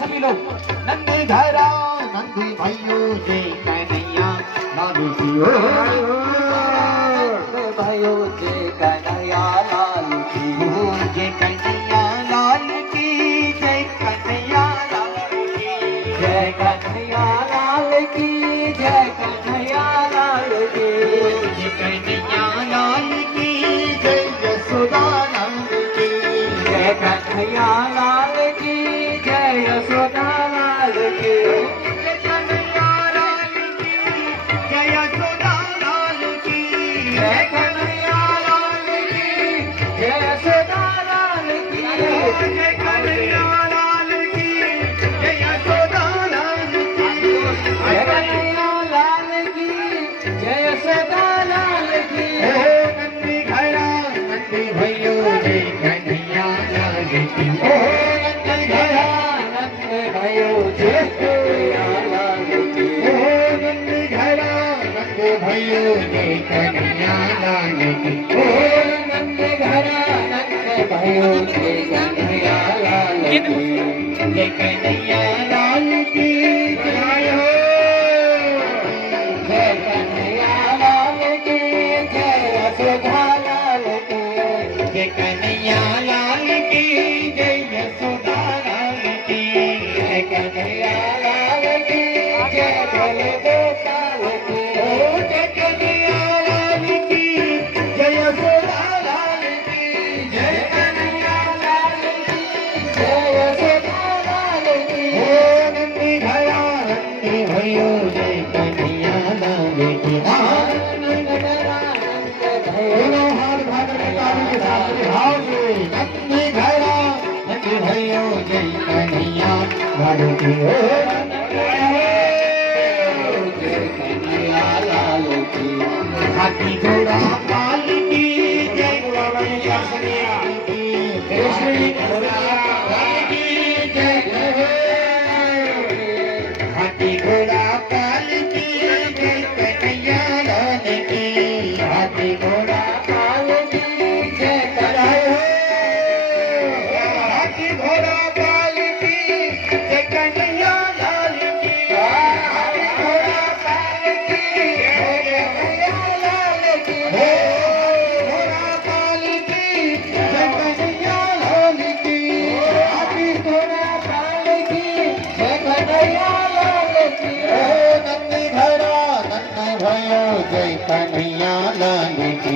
सभी लोग नंदी घरा नंदी भाइयों जय कन्हैया लाल की भाइयों जय कन्हैया लाल की जय कन्हैया लाल की जय कन्हैया लाल की जय कन्हैया लाल की जय कन्हैया लाल की जय कन्हैया लाल की जय यशोदा लाल की जय कन्हैया लाल की जय यशोदा लाल की जय कन्हैया लाल की जय यशोदा लाल की जय कन्हैया लाल की जय यशोदा लाल की जय कन्हैया लाल की जय यशोदा लाल की जय कन्हैया लाल की जय यशोदा लाल की नंदी घरा नंदी भैयो जय कन्हैया लाल की नंदी घरा नंदी भैयो जय कन्हैया लाल की नंदी घरा नंदी भैयो जय कन्हैया लाल की नंदी घरा नंदी भैयो जय कन्हैया लाल की जय कन्हैया लाल की जय हो जय कन्हैया लाल की जय यशोदा लाल की जय कन्हैया लाल की जय यशोदा लाल की जय कन्हैया लाल की जय बलगोपाल की जय कन्हैया लाल की जय यशोदा लाल की जय कन्हैया लाल की जय यशोदा लाल की नंदी घरा नंदी भैयो जय कन्हैया लाल की नंदी घरा नंदी भैयो हाथ भागने काली के साथ भाव से नंदी घरा नंदी भैयो जय कन्हैया लाल की जय कन्हैया लाल की हाथी घोड़ा पाल की जय कन्हैया की कृष्ण घोड़ा पाल की जय हाथी घोड़ा पाल की जय कन्हैया लाल की हाथी घोड़ा पाल की जय हाथी घोड़ा पाल की जय कन्हैया लाल की हाथी घोड़ा पाल की जय कन्हैया लाल की घोड़ा पाल की जय कन्हैया लाल की हाथी घोड़ा पाल की जय कन्हैया लाल की नंदी घरा नंदी भयो जय कन्हैया लाल की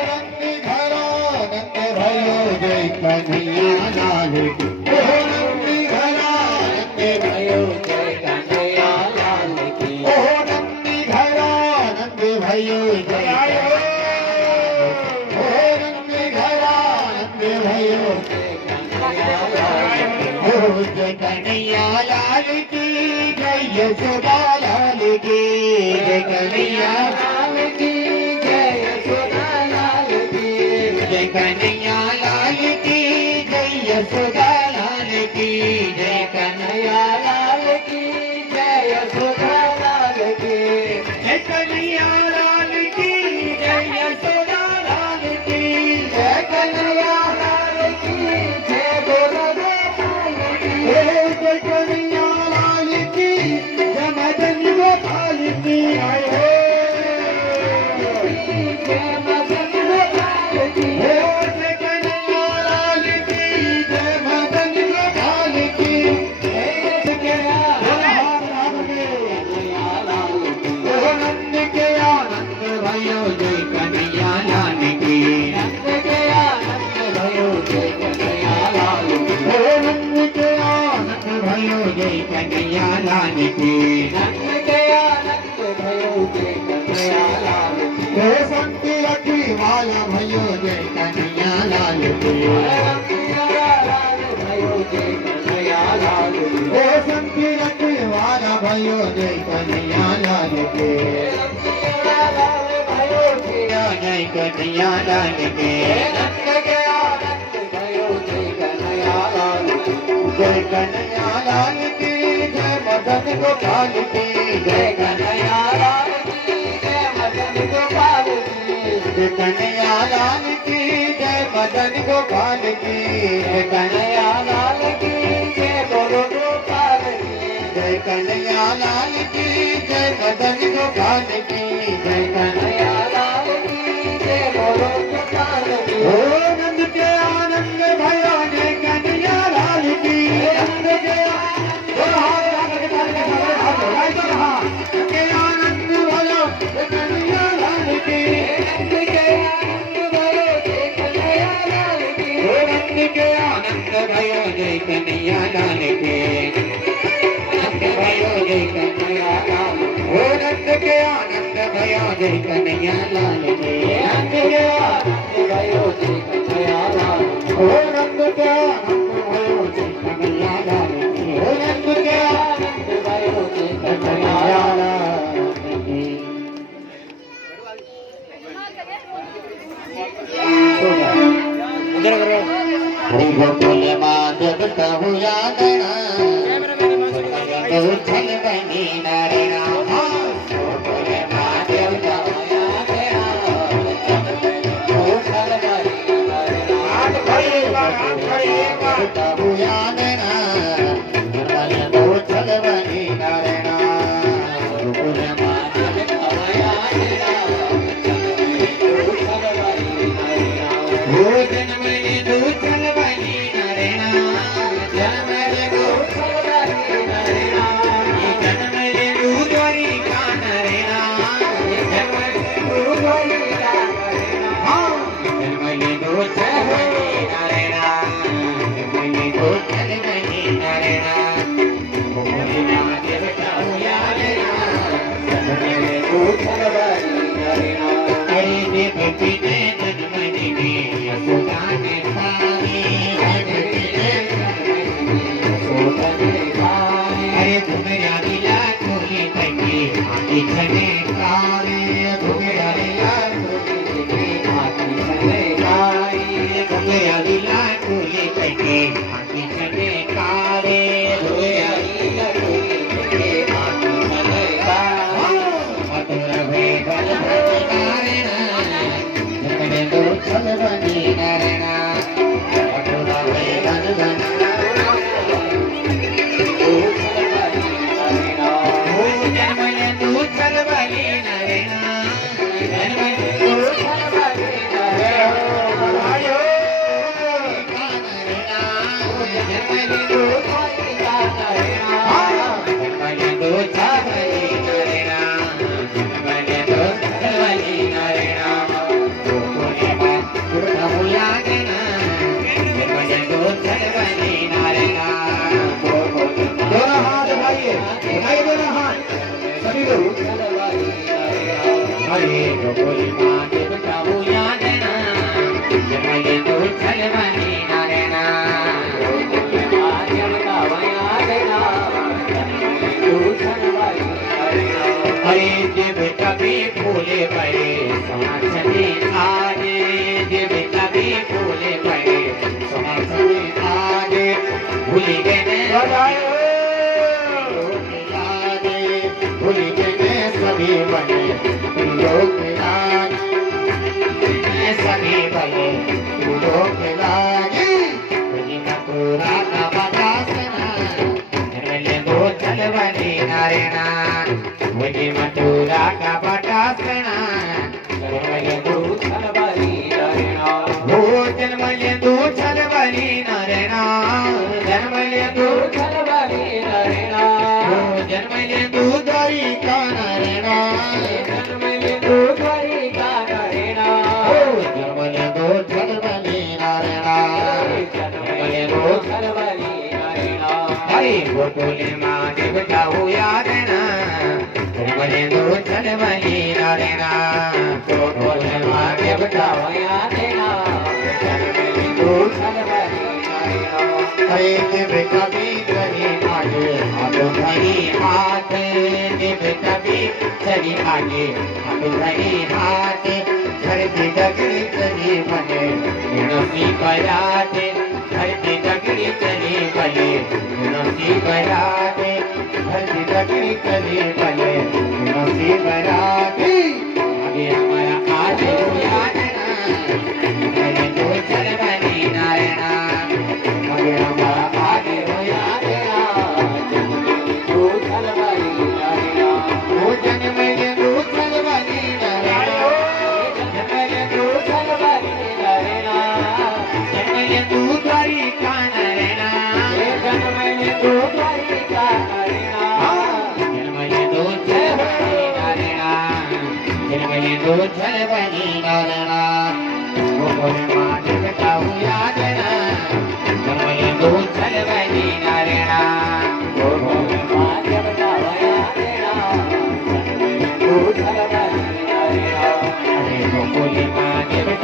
नंदी घरा नंदी भयो जय कन्हैया लाल की नंदी घरा नंदी भयो जय कन्हैया लाल की नंदी घरा नंदी भयो जय नंदी घरा नंदी भयो जय कन्हैया लाल की जय यशोदा लाल की जय कन्हैया लाल की जय यशोदा लाल की जय कन्हैया लाल की जय यशोदा लाल की जय कन्हैया लाल की जय यशोदा लाल की जय कन्हैया लाल की जय यशोदा लाल की जय कन्हैया लाल की जय गोपाल की जय कन्हैया लाल की जय मदन गोपाल की जय मदन गोपाल की जय कन्हैया लाल की जय मदन गोपाल की नंद के आनंद भयो जय कन्हैया लाल की नंद के आनंद भयो जय कन्हैया लाल की नंद के आनंद भयो जय कन्हैया लाल की नंद के आनंद भयो जय कन्हैया लाल की संति रखी वाला भयो जय कन्हैया लाल की भयो जय कन्हैया लाल की ओ संकी रखवाला भयो जय कन्हैया लाल के जय कन्हैया लाल के नंद के आनंद भयो जय कन्हैया लाल की जय कन्हैया लाल की जय मदन गोपाल की जय कन्हैया लाल की जय मदन गोपाल की जय कन्हैया लाल की जय मदन गोपाल की जय कन्हैया लाल की जय बोलो गोपाल की जय कन्हैया लाल की जय मदन गोपाल की जय कन्हैया लाल की जय बोलो गोपाल की ओ नंद के आनंद भयो जय कन्हैया लाल की नंद के आनंद भयो जय कन्हैया लाल की नंद के आनंद भयो जय कन्हैया लाल की ओ नंद के आनंद भयो जय कन्हैया लाल की नंद भयो जय कन्हैया लाल ओ नंद के आनंद भयो जय कन्हैया लाल की नंद के आनंद भयो जय कन्हैया लाल की ओ नंद के आनंद भयो जय कन्हैया लाल की ओ नंद के आनंद भयो जय कन्हैया कन्हैया लाल लाल की हरि गोकुल माधव कहु यादना उछल बनी नारायण गोकुल माधव कहु यादना उछल बनी कहु यादना उछल बनी नारायण गोकुल माधव ओ जन्म ले उछल बनी नारायण जन्म ले उछल बनी नारायण जन्म ले द्वारी का नारायण जन्म ले द्वारी का जन्म ले उछल बनी नारायण जन्म ले उछल बनी नारायण गोकुल माधव कहु यादना जन्म ले उछल बनी नारायण हरि देवकी ने जन्म दी यशोदा ने पाई देवकी ने अरे घुमरा दिला कोली तकी आती छने कारे घुमरा दिला घुमरा दिला कोली तकी आती छने कारे मधुर भे बल नारायण जन्म दो छल बनी नारायण मधुर भे बल जन्म दो छल बनी नारायण जन्म दो छल बनी हरे गोकुल माधव कहु यादना जन्म दो छल बनी नारायण हरे देव कभी फूले पड़े समाचने आगे देव कभी फूले पड़े समाचने आगे भूल गए भूल गए सभी बने लोग सभी बने लोग लागे मथुरा का बतासना जन्म दो छल बनी नारायण मुझे मथुरा का बतासना जन्म दो छल बनी नारायण वो जन्म दो छल बनी नारायण जन्म दो छल बनी नारायण जन्म दो द्वारी का नारायण जन्म दो द्वारी का नारायण जन्म दो छल बनी नारायण जन्म दो छल बनी नारायण हरि गोकुल माधव कहु यादना जन्म दो छल बनी नारायण गोकुल माधव कहु यादना जन्म दो छल बनी नारायण अरे दिव कभी करी आगे हाथ धरी हाथ दिव कभी चली आगे हाथ धरी हाथ धरती डगरी चली बने नसी बराते धरती डगरी चली बने नसी बराते धरती डगरी चली बने नसी बराते आगे हमारा आगे याद ना तो चल बनी नारायणा आगे हमारा आगे हो याद तू चलवाई नारायणा वो जन्म में तू चल बनी नारायणा जन्म तू चलवाई नारायणा जन्म में तू तारी का नारायणा जन्म तू तारी का नारायणा जन्म में तू चल बनी नारायणा जन्म में तू चल बनी नारायणा वो बोले